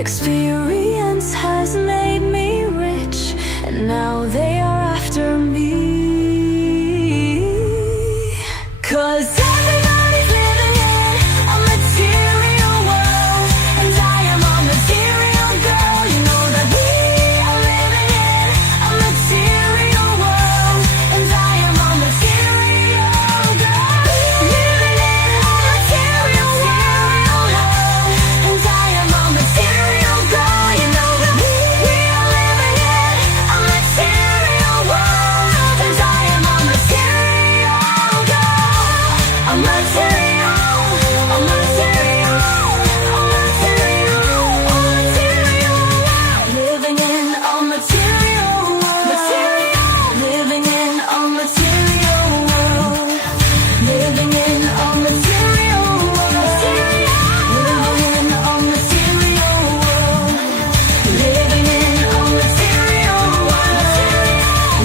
Experience has made me rich, and now they are after me. 'Cause everybody's living in a material world, and I am a material girl. You know that we are living in a material world, and I am a material girl. Living in a material world, and I am a material girl. You know that we are living in a material world, and I am a material girl. A material, a material, a material, a material world. Living in a material world. Living in a material world. Living in a material world. Living in a material world. Living in a material world.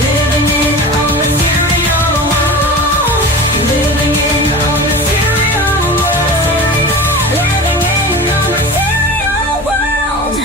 Living in a material world. Living in a material world. Living in a material world.